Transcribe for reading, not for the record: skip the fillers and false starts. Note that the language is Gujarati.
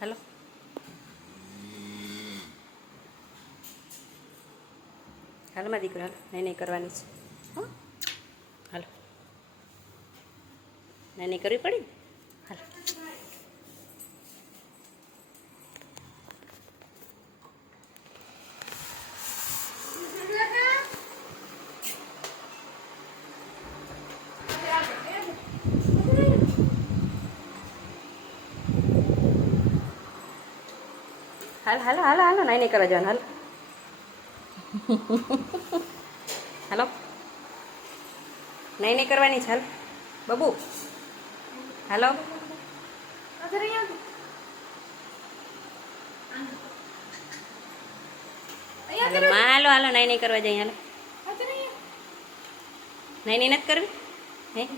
હાલો હાલો મારી દીકરો હાલો નહીં કરવાની છે હો હાલો નહીં કરવી પડી હાલો હાલો હાલો હાલો હાલો નહીં કરવા જવાનું હાલો હાલો નહીં કરવાની છે હાલ બબુ હાલો હાલો હાલો નહીં કરવા જાય હાલો નહીં નથી કરવી હે